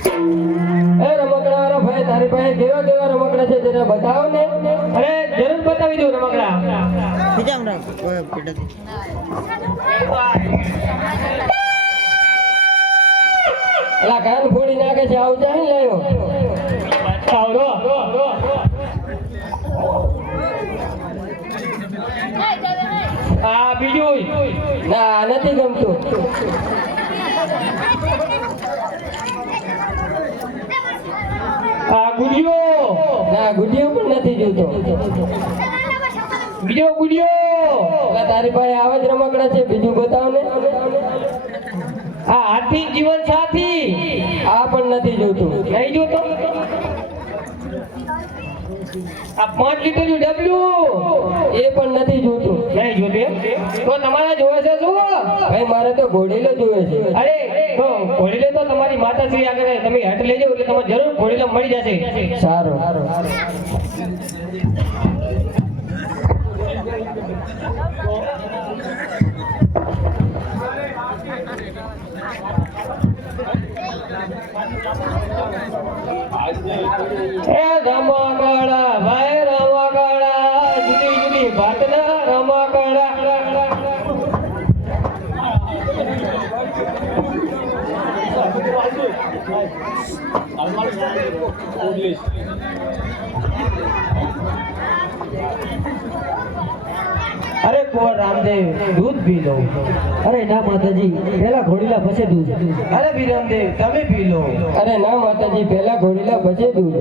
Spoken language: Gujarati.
એ રમકડા વાળો ભાઈ તારી પાસે કેવા કેવા રમકડા છે જરા બતાવો ને. અરે જરૂર બતાવી દઉં રમકડા. અલા કાન ફોડી નાખે છે આવું ચાહી લાયો. આવરો આ બીજું ના નથી ગમતું. આ ગુડિયો ના ગુડિયો પણ નથી જોતો. બીજો ગુડિયો અલા તારી પાસે આવા જ રમકડા છે બીજું બતાવ ને. આ હાથી જીવન સાથી આ પણ નથી જોતું. નહીં જોતો. આ 5 લીટરનું ડબલું એ પણ નથી જોતું. નહીં જોતું. તો તમારે જોવે છે શું? ભાઈ મારે તો ઘોડીલો જોવે છે. અરે તો ઘોડીલે તો તમારી માતાશ્રી આગળ તમે હેઠ લેજો એટલે તમને જરૂર ઘોડીલો મળી જશે. સારું. એ રમકડા ભાઈ રમકડા જુદી જુદી ભાતના રમકડા. અરે કોણ રામદેવ દૂધ પી લો. અરે ના માતાજી પેલા ઘોડીલા પછી દૂધ. અરે વિરમદેવ તમે પી લો. અરે ના માતાજી પહેલા ઘોડીલા પછી દૂધ.